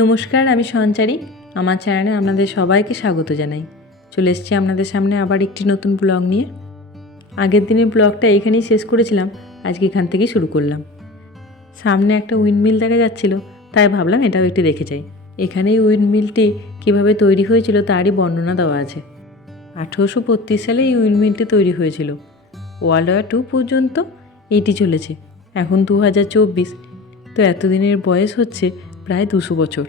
নমস্কার, আমি সঞ্চারী। আমার চ্যানেলে আপনাদের সবাইকে স্বাগত জানাই। চলে এসেছি আপনাদের সামনে আবার একটি নতুন ব্লগ নিয়ে। আগের দিনের ব্লগটা এখানেই শেষ করেছিলাম, আজকে এখান থেকেই শুরু করলাম। সামনে একটা উইন্ডমিল দেখা যাচ্ছিল, তাই ভাবলাম এটাও একটু দেখে যাই। এখানেই উইন্ডমিলটি কীভাবে তৈরি হয়েছিল তারই বর্ণনা দেওয়া আছে। 1832 সালে এই উইন্ডমিলটি তৈরি হয়েছিল। ওয়ার্ল্ড ওয়ার 2 পর্যন্ত এইটি চলেছে। এখন 2024, তো এতদিনের বয়স হচ্ছে প্রায় 200 বছর।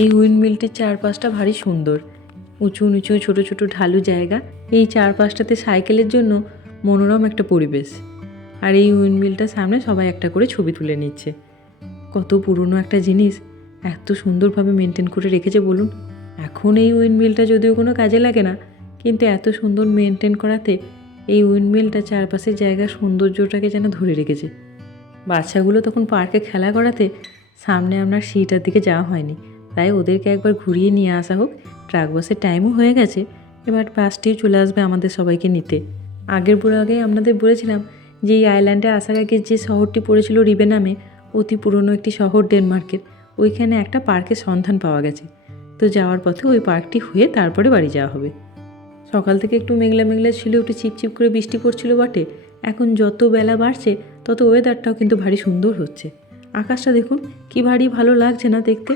এই উইন্ডমিলটির চারপাশটা ভারী সুন্দর, উঁচু নিচু ছোটো ছোটো ঢালু জায়গা। এই চারপাশটাতে সাইকেলের জন্য মনোরম একটা পরিবেশ। আর এই উইন্ডমিলটার সামনে সবাই একটা করে ছবি তুলে নিচ্ছে। কত পুরনো একটা জিনিস, এত সুন্দরভাবে মেনটেন করে রেখেছে বলুন। এখন এই উইন্ডমিলটা যদিও কোনো কাজে লাগে না, কিন্তু এত সুন্দর মেনটেন করাতে এই উইন্ডমিলটা চারপাশের জায়গার সৌন্দর্যটাকে যেন ধরে রেখেছে। বাচ্চাগুলো তখন পার্কে খেলা করাতে সামনে আপনার সিটার দিকে যাওয়া হয়নি, তাই ওদেরকে একবার ঘুরিয়ে নিয়ে আসা হোক। ট্রাক বাসের টাইমও হয়ে গেছে, এবার বাসটিও চলে আসবে আমাদের সবাইকে নিতে। আগের ব্লগে আপনাদের বলেছিলাম যে এই আইল্যান্ডে আসার আগে যে শহরটি পড়েছিল রিবে নামে, অতি পুরনো একটি শহর ডেনমার্কের, ওইখানে একটা পার্কের সন্ধান পাওয়া গেছে। তো যাওয়ার পথে ওই পার্কটি হয়ে তারপরে বাড়ি যাওয়া হবে। সকাল থেকে একটু মেঘলা মেঘলা ছিল, একটু চিপচিপ করে বৃষ্টি পড়ছিল বটে। এখন যত বেলা বাড়ছে তত ওয়েদারটাও কিন্তু ভারী সুন্দর হচ্ছে। আকাশটা দেখুন কি ভারী ভালো লাগছে না দেখতে।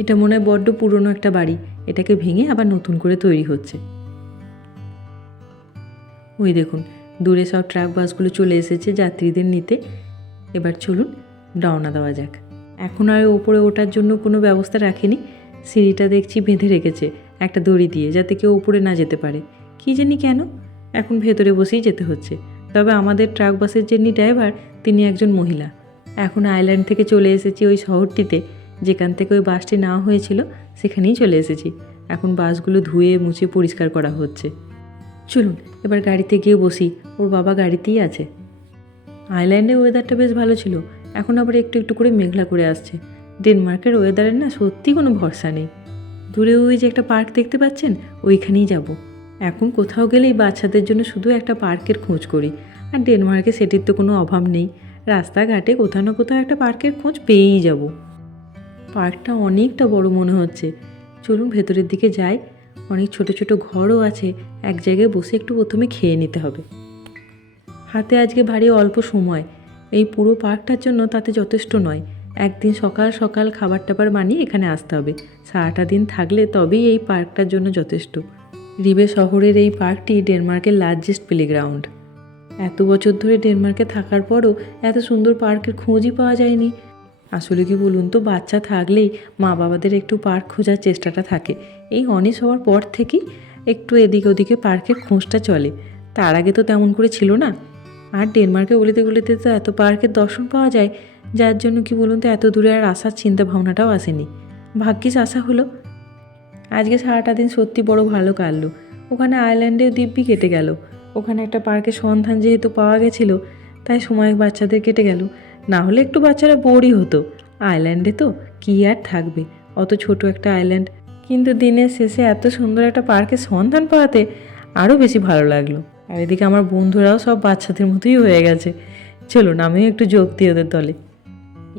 এটা মনে হয় বড্ড পুরনো একটা বাড়ি, এটাকে ভেঙে আবার নতুন করে তৈরি হচ্ছে। ওই দেখুন দূরে সব ট্রাক বাসগুলো চলে এসেছে যাত্রীদের নিতে। এবার চলুন রওনা দেওয়া যাক। এখন আর ওপরে ওঠার জন্য কোনো ব্যবস্থা রাখেনি, সিঁড়িটা দেখছি বেঁধে রেখেছে একটা দড়ি দিয়ে, যাতে কেউ ওপরে না যেতে পারে। কী জানি কেন, এখন ভেতরে বসেই যেতে হচ্ছে। তবে আমাদের ট্রাক বাসের যিনি ড্রাইভার, তিনি একজন মহিলা। এখন আইল্যান্ড থেকে চলে এসেছি ওই শহরটিতে, যেখান থেকে ওই বাসটি নেওয়া হয়েছিল সেখানেই চলে এসেছি। এখন বাসগুলো ধুয়ে মুছে পরিষ্কার করা হচ্ছে। চলুন এবার গাড়িতে গিয়ে বসি, ওর বাবা গাড়িতেই আছে। আইল্যান্ডে ওয়েদারটা বেশ ভালো ছিল, এখন আবার একটু একটু করে মেঘলা করে আসছে। ডেনমার্কের ওয়েদারের না সত্যি কোনো ভরসা নেই। দূরে ওই যে একটা পার্ক দেখতে পাচ্ছেন, ওইখানেই যাব। এখন কোথাও গেলেই বাচ্চাদের জন্য শুধু একটা পার্কের খোঁজ করি, আর ডেনমার্কে সেটির তো কোনো অভাব নেই। রাস্তাঘাটে কোথাও না কোথাও একটা পার্কের খোঁজ পেয়েই যাব। পার্কটা অনেকটা বড় মনে হচ্ছে। চলুন ভেতরের দিকে যাই। অনেক ছোট ছোট ঘরও আছে, এক জায়গায় বসে একটু প্রথমে খেয়ে নিতে হবে। হাতে আজকে ভারী অল্প সময়, এই পুরো পার্কটার জন্য তাতে যথেষ্ট নয়। একদিন সকাল সকাল খাবার টাবার বানিয়ে এখানে আসতে হবে। সারাটা দিন থাকলে তবেই এই পার্কটার জন্য যথেষ্ট। রিবে শহরের এই পার্কটি ডেনমার্কের লার্জেস্ট প্লেগ্রাউন্ড। এত বছর ধরে ডেনমার্কে থাকার পরও এত সুন্দর পার্কের খোঁজই পাওয়া যায়নি। আসলে কি বলুন তো, বাচ্চা থাকলেই মা বাবাদের একটু পার্ক খোঁজার চেষ্টাটা থাকে। এই অনিস হওয়ার পর থেকেই একটু এদিকে ওদিকে পার্কের খোঁজটা চলে, তার আগে তো তেমন করে ছিল না। আর ডেনমার্কে গলিতে গলিতে তো এত পার্কের দর্শন পাওয়া যায়, যার জন্য কি বলুন তো এত দূরে আর আসার চিন্তা ভাবনাটাও আসেনি। ভাগ্যিস আসা হলো। আজকে সারাটা দিন সত্যি বড় ভালো কাটলো। ওখানে আইল্যান্ডেও দিব্যি কেটে গেল। ওখানে একটা পার্কের সন্ধান যেহেতু পাওয়া গেছিলো, তাই সময় বাচ্চাদের কেটে গেল। না হলে একটু বাচ্চারা বোরই হতো। আইল্যান্ডে তো কী আর থাকবে, অত ছোট একটা আইল্যান্ড। কিন্তু দিনের শেষে এত সুন্দর একটা পার্কের সন্ধান পাওয়াতে আরও বেশি ভালো লাগলো। আর এদিকে আমার বন্ধুরাও সব বাচ্চাদের মতোই হয়ে গেছে। চলুন আমিও একটু যোগ দিই ওদের দলে।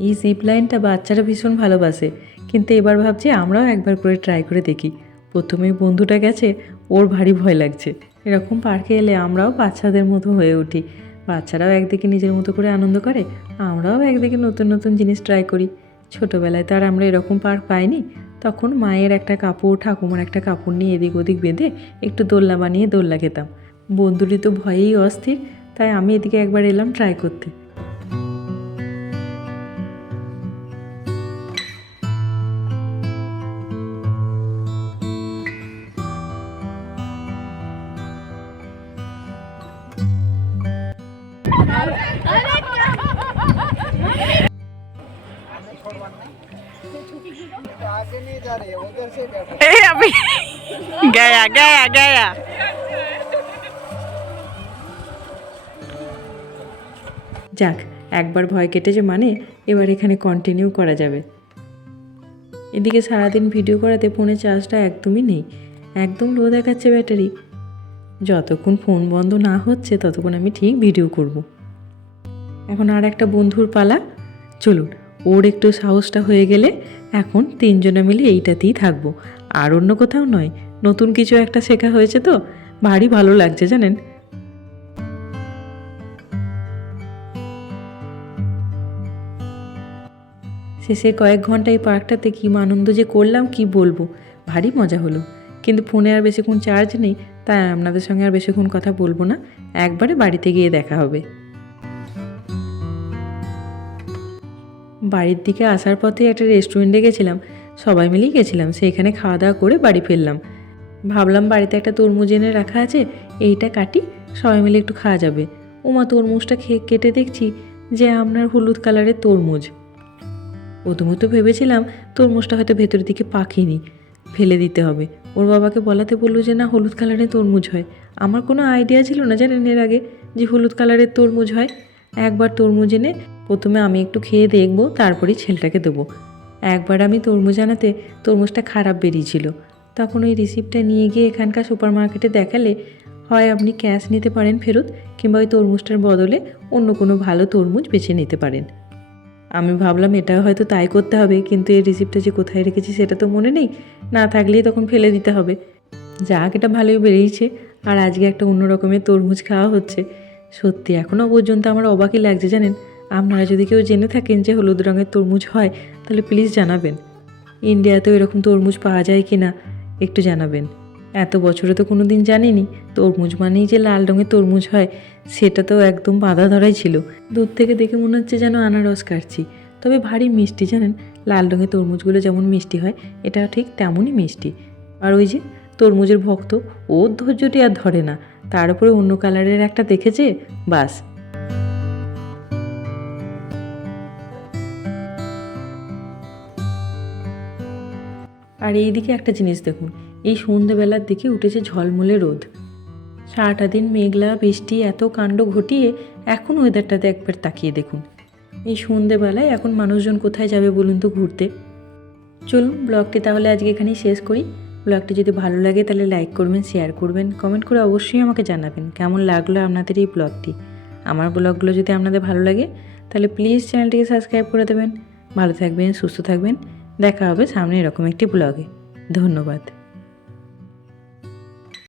এই জিপ লাইনটা বাচ্চারা ভীষণ ভালোবাসে, কিন্তু এবার ভাবছি আমরাও একবার করে ট্রাই করে দেখি। প্রথমেই বন্ধুটা গেছে, ওর ভারী ভয় লাগছে। এরকম পার্কে এলে আমরাও বাচ্চাদের মতো হয়ে উঠি। বাচ্চারাও একদিকে নিজের মতো করে আনন্দ করে, আমরাও একদিকে নতুন নতুন জিনিস ট্রাই করি। ছোটোবেলায় তো আর আমরা এরকম পার্ক পাইনি। তখন মায়ের একটা কাপড়, ঠাকুমার একটা কাপড় নিয়ে এদিক ওদিক বেঁধে একটু দোলনা বানিয়ে দোলনা খেতাম। বন্ধুটি তো ভয়েই অস্থির, তাই আমি এদিকে একবার এলাম ট্রাই করতে। अभी गया गया गया যাক, একবার ভয় কেটেছে মানে এবার এখানে কন্টিনিউ করা যাবে। এদিকে সারাদিন ভিডিও করাতে ফোনে চার্জটা একদমই নেই, একদম লো দেখাচ্ছে ব্যাটারি। যতক্ষণ ফোন বন্ধ না হচ্ছে ততক্ষণ আমি ঠিক ভিডিও করব। এখন আর একটা বন্ধুর পালা। চলুন, ওর একটু সাহসটা হয়ে গেলে এখন তিনজনে মিলে এইটাতেই থাকবো, আর অন্য কোথাও নয়। নতুন কিছু একটা শেখা হয়েছে তো ভারী ভালো লাগছে জানেন। শেষে কয়েক ঘন্টা এই পার্কটাতে কী আনন্দ যে করলাম কি বলবো, ভারী মজা হলো। কিন্তু ফোনে আর বেশিক্ষণ চার্জ নেই, তাই আপনাদের সঙ্গে আর বেশিক্ষণ কথা বলবো না, একবারে বাড়িতে গিয়ে দেখা হবে। বাড়ির দিকে আসার পথে একটা রেস্টুরেন্টে গেছিলাম, সবাই মিলেই গেছিলাম, সেইখানে খাওয়া দাওয়া করে বাড়ি ফিরলাম। ভাবলাম বাড়িতে একটা তরমুজ এনে রাখা আছে, এইটা কাটি, সবাই মিলে একটু খাওয়া যাবে। ওমা, তরমুজটা কেটে দেখছি যে আপনার হলুদ কালারের তরমুজ। প্রথমত ভেবেছিলাম তরমুজটা হয়তো ভেতরের দিকে পাকেনি, ফেলে দিতে হবে। ওর বাবাকে বলাতে বললো যে না, হলুদ কালারের তরমুজ হয়। আমার কোনো আইডিয়া ছিল না জানেন এর আগে যে হলুদ কালারের তরমুজ হয়। একবার তরমুজ এনে প্রথমে আমি একটু খেয়ে দেখবো, তারপরেই ছেলেটাকে দেবো। একবার আমি তরমুজ আনাতে তরমুজটা খারাপ বেরিয়েছিল, তখন ওই রিসিপ্টটা নিয়ে গিয়ে এখানকার সুপার মার্কেটে দেখালে হয় আপনি ক্যাশ নিতে পারেন ফেরত, কিংবা ওই তরমুজটার বদলে অন্য কোনো ভালো তরমুজ বেছে নিতে পারেন। আমি ভাবলাম এটা হয়তো তাই করতে হবে, কিন্তু এই রিসিপ্টটা যে কোথায় রেখেছি সেটা তো মনে নেই, না থাকলেই তখন ফেলে দিতে হবে। যাক, এটা ভালোই বেরিয়েছে, আর আজকে একটা অন্য রকমের তরমুজ খাওয়া হচ্ছে। সত্যি এখনও পর্যন্ত আমার অবাকই লাগছে জানেন। আপনারা যদি কেউ জেনে থাকেন যে হলুদ রঙের তরমুজ হয়, তাহলে প্লিজ জানাবেন। ইন্ডিয়াতেও এরকম তরমুজ পাওয়া যায় কি না একটু জানাবেন। এত বছরে তো কোনো দিন জানিনি তরমুজ মানেই যে লাল রঙের তরমুজ হয়, সেটা তো একদম বাঁধা ধরাই ছিল। দূর থেকে দেখে মনে হচ্ছে যেন আনারস কাটছি, তবে ভারী মিষ্টি জানেন। লাল রঙের তরমুজগুলো যেমন মিষ্টি হয়, এটা ঠিক তেমনই মিষ্টি। আর ওই যে তরমুজের ভক্ত, ওর ধৈর্যটি আর ধরে না, তার উপরে অন্য কালারের একটা দেখেছে, বাস। আর এইদিকে একটা জিনিস দেখুন, এই সন্ধ্যেবেলার দিকে উঠেছে ঝলমলে রোদ। সারাটা দিন মেঘলা বৃষ্টি এত কাণ্ড ঘটিয়ে এখন ওয়েদারটাতে একবার তাকিয়ে দেখুন। এই সন্ধ্যেবেলায় এখন মানুষজন কোথায় যাবে বলুন তো ঘুরতে। চলুন, ব্লগটি তাহলে আজকে এখানেই শেষ করি। ব্লগটি যদি ভালো লাগে তাহলে লাইক করবেন, শেয়ার করবেন, কমেন্ট করে অবশ্যই আমাকে জানাবেন কেমন লাগলো আপনাদের এই ব্লগটি। আমার ব্লগগুলো যদি আপনাদের ভালো লাগে তাহলে প্লিজ চ্যানেলটিকে সাবস্ক্রাইব করে দেবেন। ভালো থাকবেন, সুস্থ থাকবেন, দেখা হবে সামনে এরকম একটি ব্লগে। ধন্যবাদ।